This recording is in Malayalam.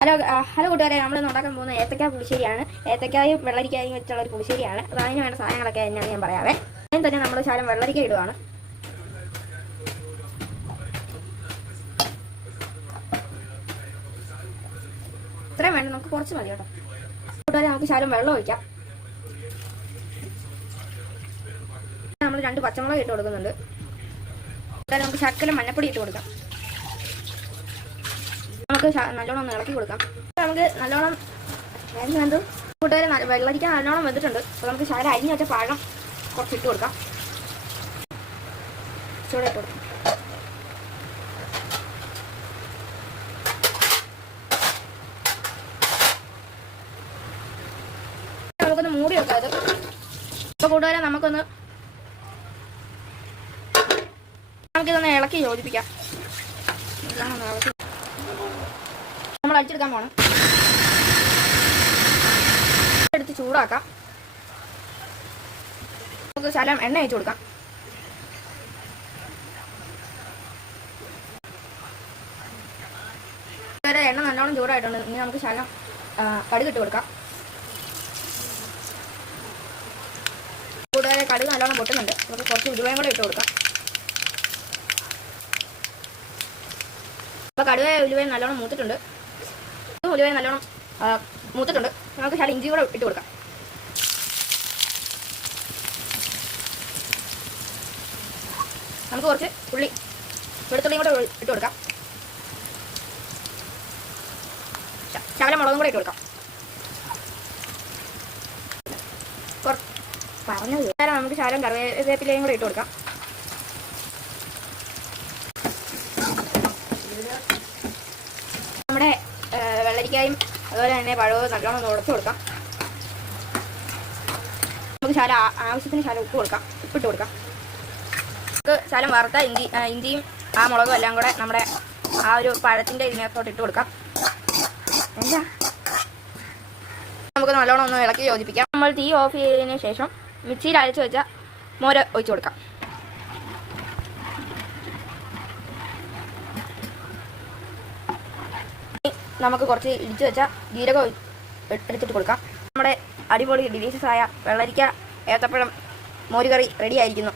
ഹലോ കൂട്ടുകാരെ, നമ്മൾ ഉണ്ടാക്കാൻ പോകുന്ന ഏത്തക്കായ പുളിശ്ശേരിയാണ്. ഏത്തക്കായും വെള്ളരിക്കായും വെച്ചുള്ള ഒരു പുളിശ്ശേരിയാണ്. അതിന് വേണ്ട സാധനങ്ങളൊക്കെ ഞാൻ പറയാവേ. അതിന് തന്നെ നമ്മൾ ശകലം വെള്ളരിക്ക ഇടുവാണ്. ഇത്രയും വേണ്ട, നമുക്ക് കുറച്ച് മതി കേട്ടോ. കൂട്ടുകാരെ, നമുക്ക് ശകലം വെള്ളം ഒഴിക്കാം. നമ്മൾ 2 പച്ചമുളക് ഇട്ട് കൊടുക്കുന്നുണ്ട്. കൂട്ടുകാരെ, നമുക്ക് ശകലം മഞ്ഞപ്പൊടി ഇട്ട് കൊടുക്കാം. നമുക്ക് നല്ലോണം ഒന്ന് ഇളക്കി കൊടുക്കാം. നമുക്ക് നല്ലോണം വേണ്ടത് കൂട്ടുകാരെ, വെള്ളരിക്ക നല്ലോണം വെന്തിട്ടുണ്ട്. അപ്പോൾ നമുക്ക് ശകലം അരിഞ്ഞ് വെച്ച പഴം കുറച്ച് ഇട്ട് കൊടുക്കാം. ചൂടെ ഇട്ട് കൊടുക്കാം. നമുക്കൊന്ന് മൂടി വെക്കാം ഇത്. ഇപ്പോൾ കൂട്ടുകാരെ, നമുക്കിതൊന്ന് ഇളക്കി യോജിപ്പിക്കാം. നമ്മൾ അടിച്ചെടുക്കാൻ പോകണം. എടുത്ത് ചൂടാക്കാം. നമുക്ക് ശകലം എണ്ണ ഒഴിച്ചു കൊടുക്കാം. എണ്ണ നല്ലോണം ചൂടായിട്ടുണ്ട്. ഇനി നമുക്ക് ശകലം കടുക് ഇട്ട് കൊടുക്കാം. കൂടാതെ കടുക് നല്ലോണം പൊട്ടുന്നുണ്ട്. നമുക്ക് കുറച്ച് ഉലുവയും കൂടെ ഇട്ട് കൊടുക്കാം. അപ്പോൾ കടുവ ഉലുവയും നല്ലോണം മൂത്തിട്ടുണ്ട്. ഉലുവയും നല്ലോണം മൂത്തിട്ടുണ്ട്. നമുക്ക് ശകലം ഇഞ്ചി കൂടെ ഇട്ട് കൊടുക്കാം. നമുക്ക് കുറച്ച് വെളുത്തുള്ളിയും കൂടെ ഇട്ട് കൊടുക്കാം. ശകലം മുളകും കൂടെ ഇട്ട് കൊടുക്കാം. പറഞ്ഞത് നമുക്ക് ശകലം കറിവേപ്പിലയും കൂടെ ഇട്ട് കൊടുക്കാം. നമ്മുടെ വെള്ളരിക്കായും അതുപോലെ തന്നെ പഴവും നല്ലോണം ഉടച്ചു കൊടുക്കാം. നമുക്ക് ശകലം ആവശ്യത്തിന് ശകലം ഉപ്പിട്ട് കൊടുക്കാം. നമുക്ക് ശകലം വറുത്ത ഇഞ്ചിയും ആ മുളകും എല്ലാം കൂടെ നമ്മുടെ ആ ഒരു പഴത്തിൻ്റെ ഇതിനകത്തോട്ട് ഇട്ട് കൊടുക്കാം. എന്താ നമുക്ക് നല്ലോണം ഒന്ന് ഇളക്കി യോജിപ്പിക്കാം. നമ്മൾ തീ ഓഫ് ചെയ്തതിന് ശേഷം മിക്സിയിൽ അരച്ച് വെച്ച മോര് ഒഴിച്ചു കൊടുക്കാം. നമുക്ക് കുറച്ച് ഇടിച്ചു വെച്ച ജീരകം എടുത്തിട്ട് കൊടുക്കാം. നമ്മുടെ അടിപൊളി ഡിലീഷ്യസ് ആയ വെള്ളരിക്ക ഏത്തപ്പഴം മോരുകറി റെഡി ആയിരിക്കുന്നു.